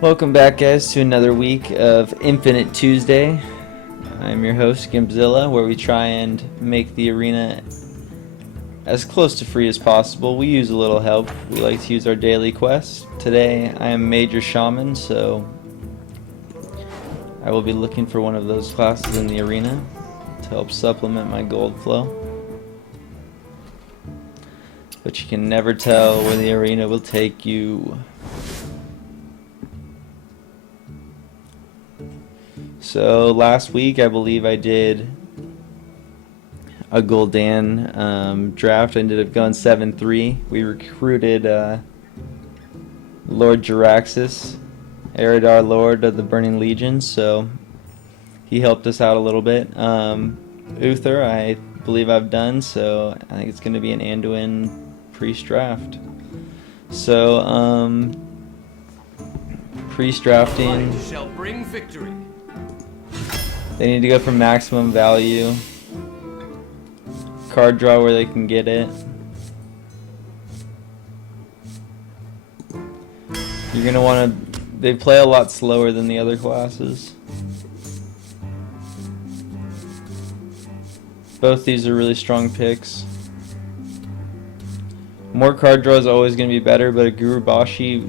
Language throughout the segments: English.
Welcome back, guys, to another week of Infinite Tuesday. I'm your host, Gimpzilla, where we try and make the arena as close to free as possible. We use a little help. We like to use our daily quests. Today, I am Major Shaman, so I will be looking for one of those classes in the arena to help supplement my gold flow. But you can never tell where the arena will take you. So last week, I believe I did a Gul'dan draft. I ended up going 7-3. We recruited Lord Jaraxxus, Eredar Lord of the Burning Legion, so he helped us out a little bit. Uther, I believe I've done, so I think it's going to be an Anduin priest draft. So, priest drafting. Shall bring victory. They need to go for maximum value. Card draw where they can get it. You're going to want to... They play a lot slower than the other classes. Both these are really strong picks. More card draw is always going to be better, but a Gurubashi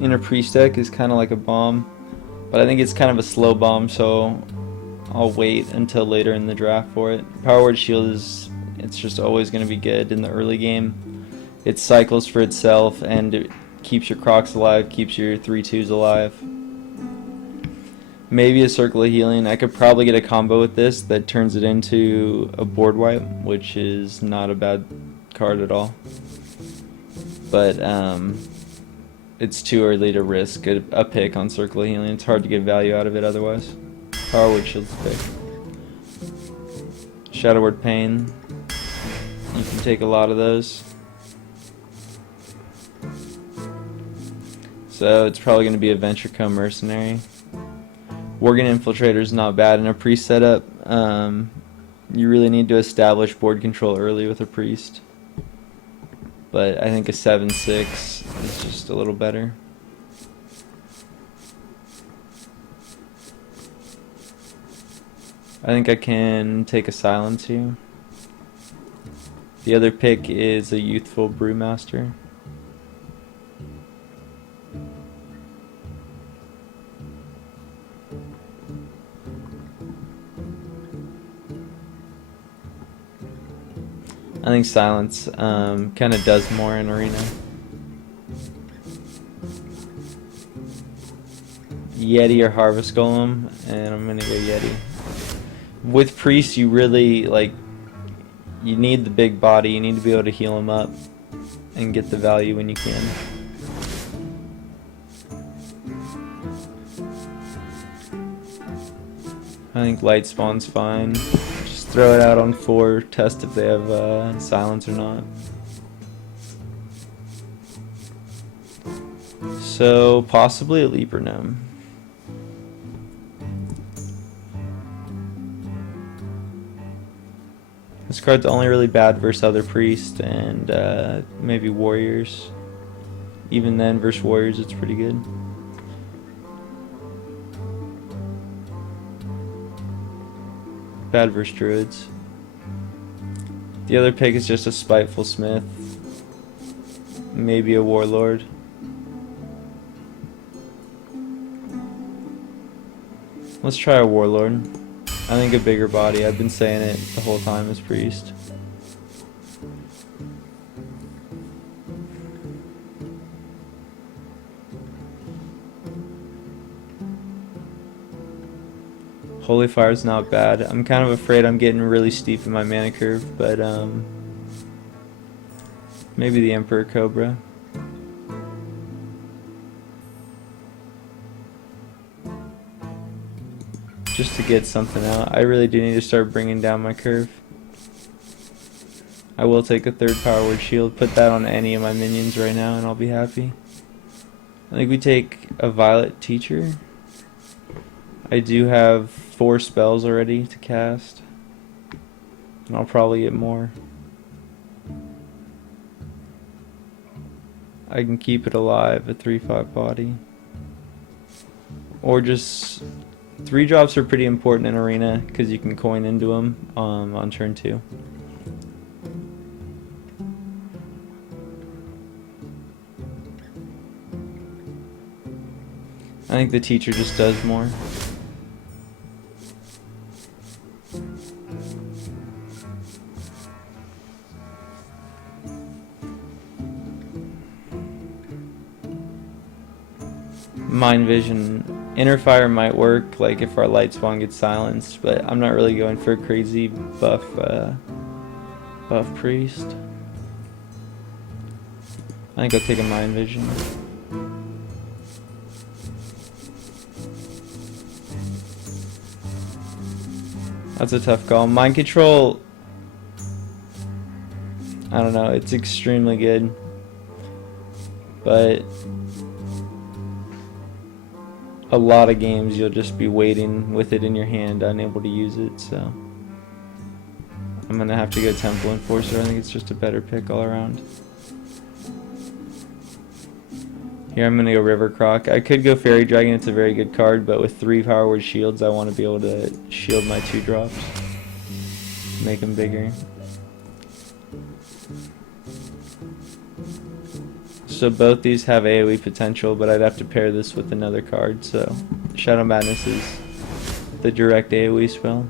in a priest deck is kind of like a bomb. But I think it's kind of a slow bomb, so I'll wait until later in the draft for it. Power Word Shield it's just always going to be good in the early game. It cycles for itself and it keeps your Crocs alive, keeps your 3/2s alive. Maybe a Circle of Healing. I could probably get a combo with this that turns it into a board wipe, which is not a bad card at all. But it's too early to risk a pick on Circle of Healing. It's hard to get value out of it otherwise. Power Word Shield's pick. Shadow Word Pain. You can take a lot of those. So it's probably going to be a Venture Mercenary. Worgen Infiltrator is not bad in a priest setup. You really need to establish board control early with a priest. But I think a 7/6 is just a little better. I think I can take a Silence here. The other pick is a Youthful Brewmaster. I think Silence kind of does more in Arena. Yeti or Harvest Golem, and I'm gonna go Yeti. With Priest, you really you need the big body. You need to be able to heal him up and get the value when you can. I think Light Spawn's fine. Just throw it out on 4, test if they have Silence or not. So possibly a Leaper Gnome. This card's only really bad versus other priests and maybe warriors. Even then, versus warriors, it's pretty good. Bad versus druids. The other pick is just a Spiteful Smith. Maybe a warlord. Let's try a warlord. I think a bigger body. I've been saying it the whole time as priest. Holy Fire's not bad. I'm kind of afraid I'm getting really steep in my mana curve, but maybe the Emperor Cobra. Just to get something out. I really do need to start bringing down my curve. I will take a 3rd Power Word Shield, put that on any of my minions right now, and I'll be happy. I think we take a Violet Teacher. I do have 4 spells already to cast, and I'll probably get more. I can keep it alive, a 3/5 body. Or just 3 drops are pretty important in arena because you can coin into them on turn 2. I think the teacher just does more. Mind Vision. Inner Fire might work, like if our light spawn gets silenced, but I'm not really going for a crazy buff priest. I think I'll take a Mind Vision. That's a tough call. Mind Control, I don't know, it's extremely good, but a lot of games you'll just be waiting with it in your hand, unable to use it, so I'm gonna have to go Temple Enforcer. I think it's just a better pick all around. Here I'm gonna go River Croc. I could go Fairy Dragon, it's a very good card, but with 3 Power Word shields I want to be able to shield my 2 drops. Make them bigger. So both these have AoE potential, but I'd have to pair this with another card, so Shadow Madness is the direct AoE spell.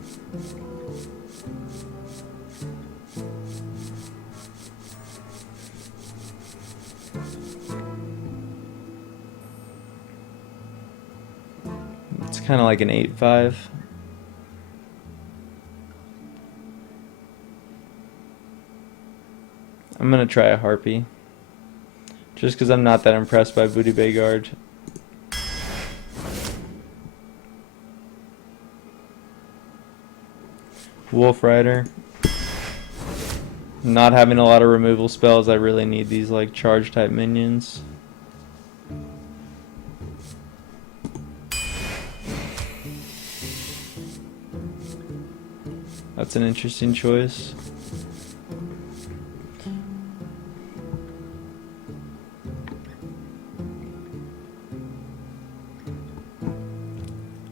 It's kind of like an 8-5. I'm gonna try a Harpy, just because I'm not that impressed by Voodoo Bay Guard. Wolf Rider. Not having a lot of removal spells, I really need these like charge type minions. That's an interesting choice.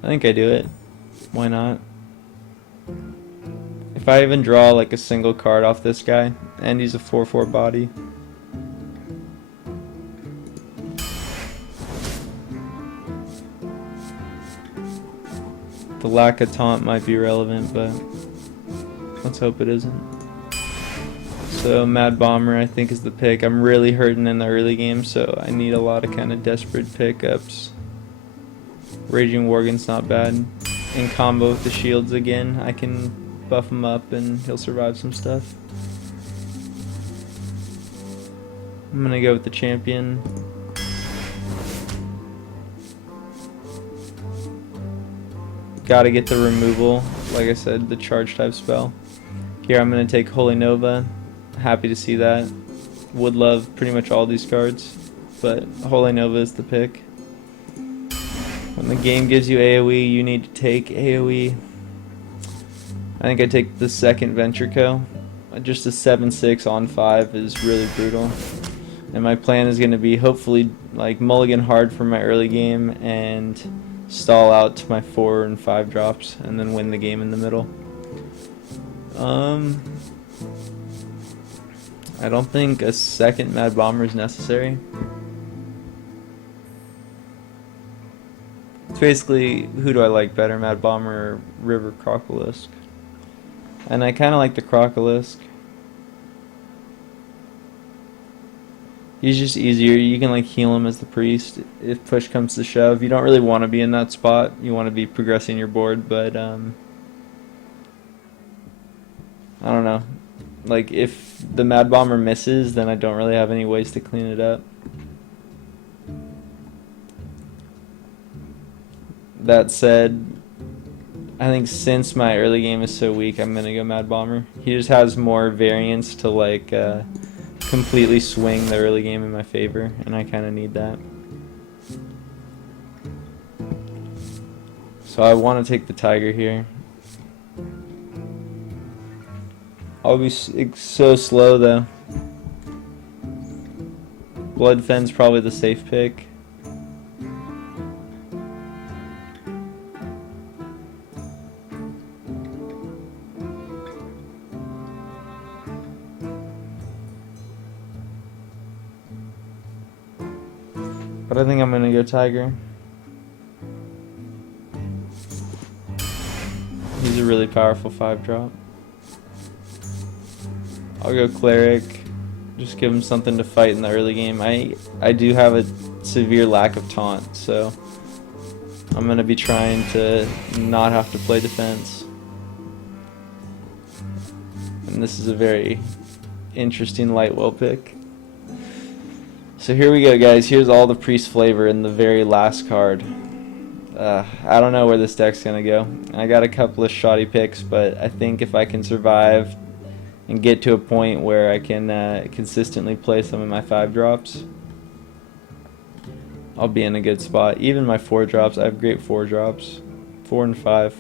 I think I do it. Why not? If I even draw like a single card off this guy, and he's a 4/4 body. The lack of taunt might be relevant, but let's hope it isn't. So Mad Bomber I think is the pick. I'm really hurting in the early game, so I need a lot of kind of desperate pickups. Raging Worgen's not bad. In combo with the shields again, I can buff him up and he'll survive some stuff. I'm gonna go with the champion. Gotta get the removal, like I said, the charge type spell. Here I'm gonna take Holy Nova. Happy to see that. Would love pretty much all these cards, but Holy Nova is the pick. When the game gives you AoE, you need to take AoE. I think I take the second Venture Co. Just a 7/6 on 5 is really brutal. And my plan is going to be hopefully like mulligan hard for my early game and stall out to my 4 and 5 drops and then win the game in the middle. I don't think a second Mad Bomber is necessary. It's basically, who do I like better, Mad Bomber or River Crocolisk? And I kind of like the Crocolisk. He's just easier. You can like heal him as the priest if push comes to shove. You don't really want to be in that spot. You want to be progressing your board, but I don't know. Like if the Mad Bomber misses, then I don't really have any ways to clean it up. That said, I think since my early game is so weak, I'm gonna go Mad Bomber. He just has more variance to like completely swing the early game in my favor, and I kind of need that. So I want to take the Tiger here. I'll be so slow though. Bloodfen's probably the safe pick. But I think I'm gonna go Tiger. He's a really powerful 5-drop. I'll go Cleric. Just give him something to fight in the early game. I do have a severe lack of taunt, so I'm gonna be trying to not have to play defense. And this is a very interesting Lightwell pick. So here we go, guys. Here's all the Priest flavor in the very last card. I don't know where this deck's gonna go. I got a couple of shoddy picks, but I think if I can survive and get to a point where I can consistently play some of my 5-drops, I'll be in a good spot. Even my 4-drops, I have great 4-drops, 4 and 5.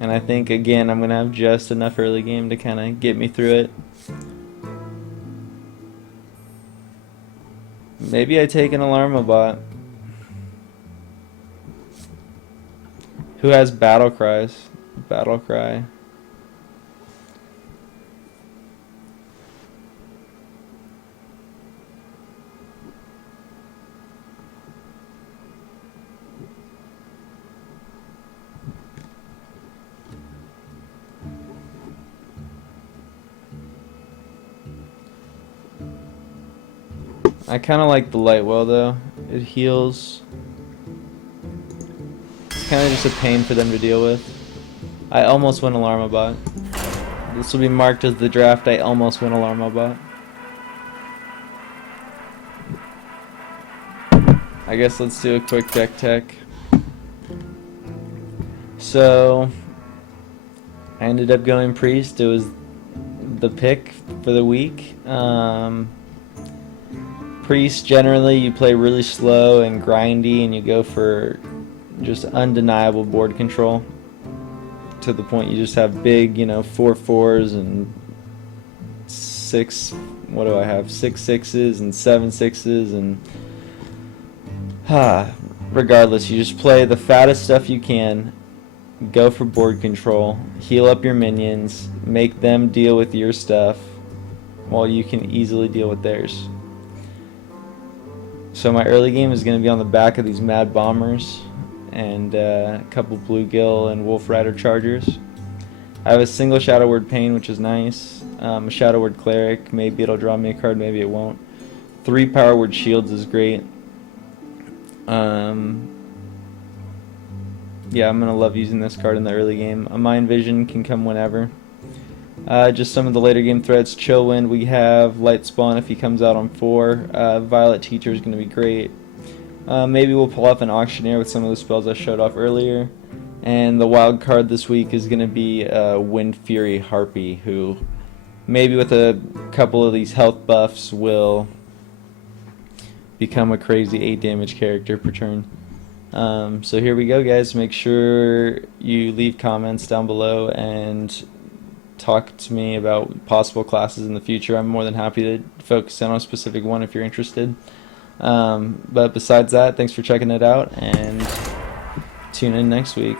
And I think, again, I'm going to have just enough early game to kind of get me through it. Maybe I take an Alarmobot. Who has Battle Cries? Battle Cry. I kind of like the Lightwell though. It heals. It's kind of just a pain for them to deal with. I almost win Alarmobot. This will be marked as the draft. I almost win Alarmobot. I guess let's do a quick deck tech. So I ended up going Priest. It was the pick for the week. Priest, generally you play really slow and grindy and you go for just undeniable board control to the point you just have big, 4/4s and 6, what do I have, 6/6s and 7/6s, and regardless, you just play the fattest stuff you can, go for board control, heal up your minions, make them deal with your stuff while you can easily deal with theirs. So my early game is going to be on the back of these Mad Bombers and a couple Bluegill and Wolf Rider Chargers. I have a single Shadow Word Pain, which is nice. A Shadow Word Cleric, maybe it'll draw me a card, maybe it won't. 3 Power Word Shields is great. Yeah, I'm going to love using this card in the early game. A Mind Vision can come whenever. Just some of the later game threats. Chillwind, we have Light Spawn if he comes out on 4. Violet Teacher is going to be great. Maybe we'll pull off an Auctioneer with some of the spells I showed off earlier. And the wild card this week is going to be Wind Fury Harpy, who maybe with a couple of these health buffs will become a crazy 8 damage character per turn. So here we go, guys. Make sure you leave comments down below and talk to me about possible classes in the future. I'm more than happy to focus in on a specific one if you're interested. But besides that, thanks for checking it out, and tune in next week.